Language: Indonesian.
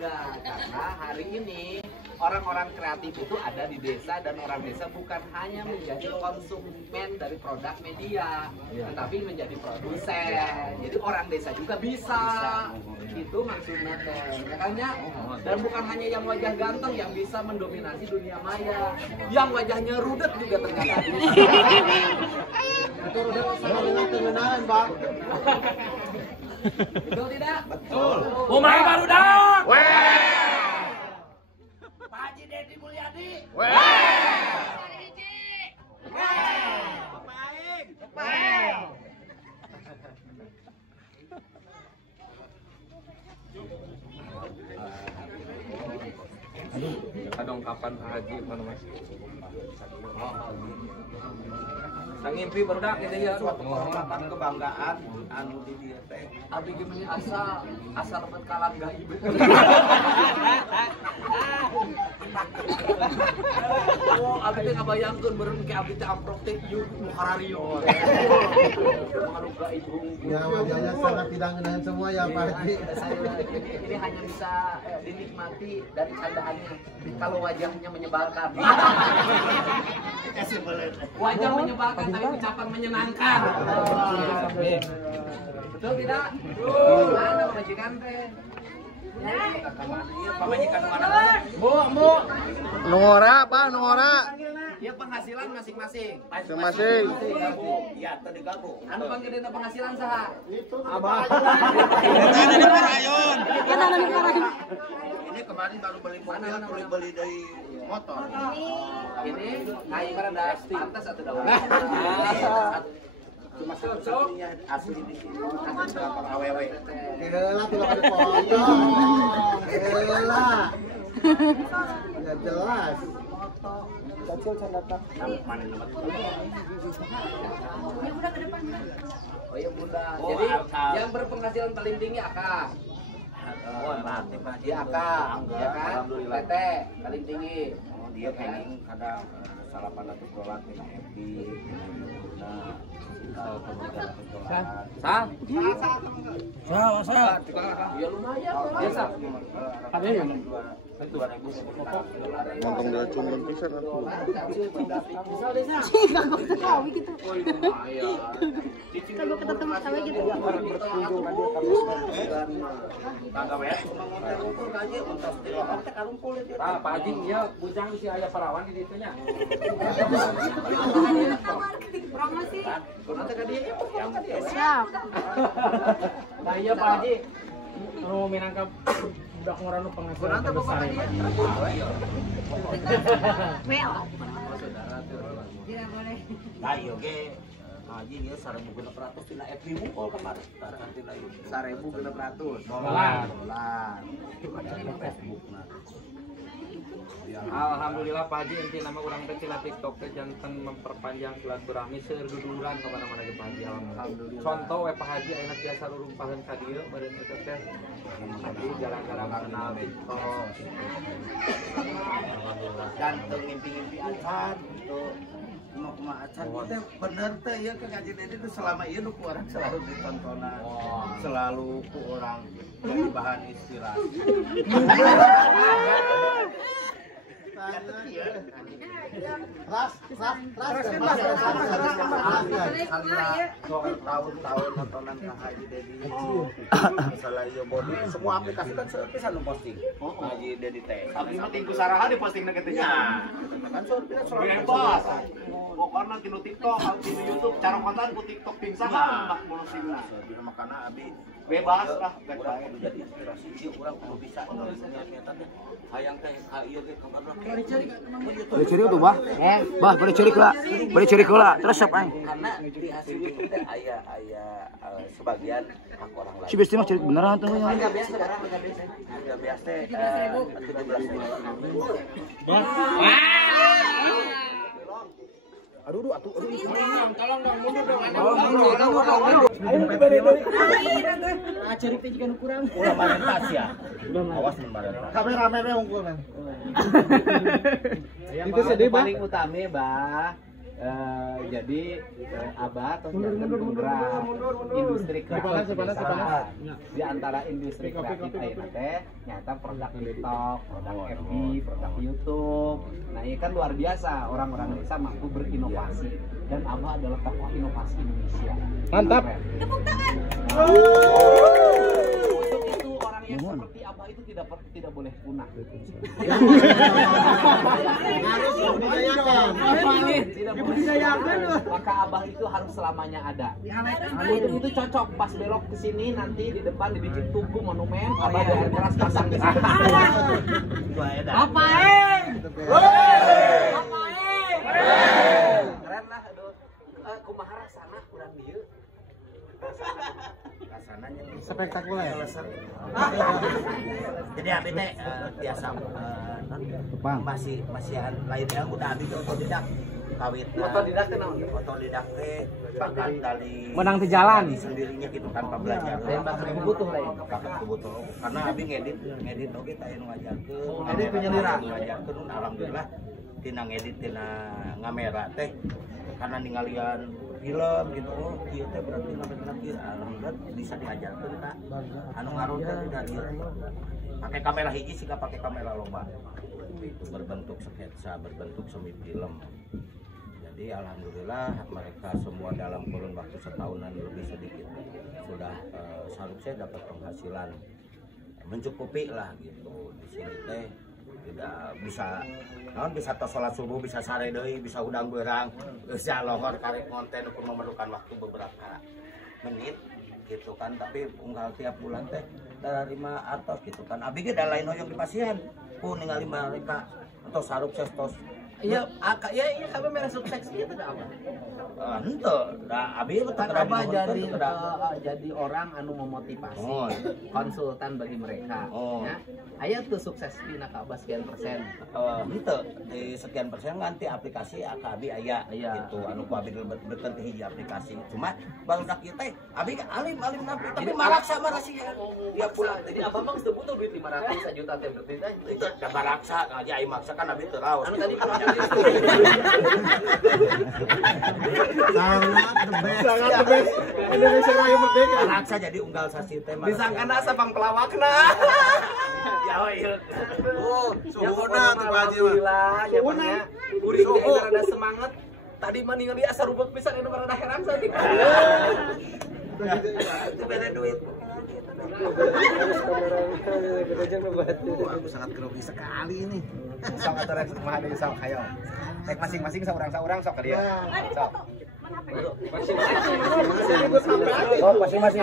bangga karena hari ini orang-orang kreatif itu ada di desa dan orang desa bukan hanya menjadi konsumen dari produk media, tetapi menjadi produsen. Jadi orang desa juga bisa. Itu maksudnya teh, ya. Dan bukan hanya yang wajah ganteng yang bisa mendominasi dunia maya, yang wajahnya rudet juga ternyata bisa. Itu rudet sama dengan kemenangan, Bang. Betul tidak? Betul. Umay barudak. Weh. Pak Haji Dedi Mulyadi. Weh. Bapak Aing. Kadang kapan Haji mana Mas? Ngimpi barudak gitu ya, penghormatan kebanggaan anu di dieu teh. Abdi gimana asal lepat kalah gaib. Oh, abdi teh ngabayangkeun beureum ke abdi teh amprok teh yuk harario. Mengaluk gaib. Ya, wajahnya sangat tidak mengenang semua ya Pak Haji. Ini hanya bisa dinikmati dari candaannya. Kalau wajahnya menyebalkan. Wajah menyebalkan tapi ucapan menyenangkan. Betul tidak? Mana majikan teh? Pamajikan mana? Bu. Nungora Pak, Nungora. Ya penghasilan masing-masing. Masing-masing. Iya, tadi gabung. Anu panggil data penghasilan saha? Abah. Dari Parayon. Ini kemarin baru beli mobil, beli dari motor. Ini kayak merenda pantas atau daun? Cuma satu-satunya asli di sini. Ada berapa awewe? Gila, tidak ada potong. Gila. Nggak jelas. Kecil candatan. Mana nomor? Oh iya bunda. Jadi yang berpenghasilan paling tinggi akak. Oh, relatif Pak. Dia akak, ya kan? Alhamdulillah. Teteh paling tinggi. Oh, dia pending kadang $800 kena FB. Nah, Sah. Ya lumayan lah. Biasa. Ada ya? Ngomong dia cuma pisan atuh. Kalau ketemu sama gitu. Pak Haji ya bujang si aya perawan di ditu nya. Promosi. Nanti ke dia. Siap. Nah iya Pak Haji. Nu minangka budak ngoranu penghasilan Nanti besar. pokoknya dia. Mel. Tidak boleh. Nah, iya ge. Haji dia 1.600 tina FB mukul kemarin. Tina 1.600 Dolar. dari Facebook nah. Alhamdulillah Pak Haji inti nama urang teh tina TikTok teh janten memperpanjang silaturahmi seueur-duduran ka mana-mana ge Pak Haji. Alhamdulillah. Contoh we Pak Haji ayeuna tiasa rurumpaheun ka dieu beureun eta teh. Haji jarang-jarang kenal TikTok. Dan ngimpi-ngimpi acan untuk mau acan itu bener teh ya ke Haji Dedi itu selama ieu nu ku orang selalu ditontonan. Selalu ku orang jadi bahan inspirasi. Tahun-tahun nontonan ke Haji Dedi. Misalnya ieu body semua aplikasi kan bisa nu posting. Haji Dedi teh. Abdi mah tingku saraha di posting na kitu nya. Kan selalu Bebas. Pokoknya di TikTok, di YouTube, cara konten ku TikTok pingsan mak mulusina. di makana abi Bebas lah. urang kudu jadi inspirasi ieu urang kudu bisa nyata teh hayang teh ka ieu ge kabar Boleh curi tuh bah, boleh curi kula, terus siapa yang? karena di hasil itu teh aya sebagian hak orang lain. Si Besti mah curi beneran tuh. Harga biasa sekarang harga biasa teh 17.000. Aduh. Tolong dong mundur dong. Cari teh jika kurang. Ulah marentas ya. Awas marentas. Kamera unggul kan. Itu sedih paling utama, Bah. Jadi Abah terus jangan penggerak industri kreatif di antara industri kreatif ayeuna teh nyata produk TikTok, produk FB, produk YouTube. Nah, ini kan luar biasa orang-orang desa mampu berinovasi dan Abah adalah tokoh inovasi Indonesia. Mantap. Tepuk tangan. Untuk itu orang yang seperti Abah itu tidak boleh punah. Harus dibudidayakan. Maka Abah itu harus selamanya ada. Itu cocok pas belok ke sini nanti di depan dibikin tugu monumen Abah dengan keras pasang di situ. Apain? Keren lah, aduh. Kumaha rasana kurang dieu. Rasanya Spektakuler. jadi abi teh biasa masih lain yang udah abi otodidak kawit Otodidak teh naon? otodidak teh bakat dari Menang di jalan. sendirinya gitu tanpa belajar Lain bakat butuh lain. bakat kebutuh karena abi ngedit oke teh nu ngajarkeun Ngedit penyelenggara. ngajarkeun alhamdulillah tina ngedit tina ngamera teh karena ninggalian film gitu oh ieu teh berarti ngamera kieu alhamdulillah bisa diajarkeun ka anu ngaron teh dari pakai kamera hiji sih pakai kamera loba itu berbentuk sketsa berbentuk semi film jadi alhamdulillah mereka semua dalam kurun waktu setahunan lebih sedikit sudah seharusnya dapat penghasilan mencukupi lah gitu di sini teh tidak bisa non bisa tos sholat subuh bisa sare deui bisa udang beurang bisa lohor karek konten pun memerlukan waktu beberapa menit gitu kan tapi unggal tiap bulan teh terima atos gitu kan abi ge da lain hoyong di pasien ningali mereka atau sarup tos Iya, iya kami merasa sukses gitu dah apa? Henteu, da abi Kan Abah jadi orang anu memotivasi, konsultan bagi mereka. Ya, aya tuh sukses dina ka Abah sekian persen. Henteu, di sekian persen nganti aplikasi abi aya gitu. Anu ku abi beukeun ti hiji aplikasi. Cuma barudak ieu teh abi alim napi tapi maraksa marasihan. Ya pulang. Jadi Abah mah geus butuh duit 500 juta teh berarti teh. Itu da maraksa aja ai maksa kan abi teu raos. Anu tadi kan Sangat the best. Indonesia Raya Merdeka. Maraksa jadi unggal sasi teh. disangkana sabang pelawakna. Ya ieu. Suhuna tuh Pak Haji mah. Alhamdulillah, ya pokoknya kuring teh rada semangat. Tadi mah ningali asa rubek pisan anu rada heran saeutik. Itu beda duit. Aku sangat grogi sekali ini. Sok atuh rek kumaha deui sok hayo. Rek masing-masing saurang-saurang sok ka dieu. Sok. Masing-masing. Oh, masing-masing.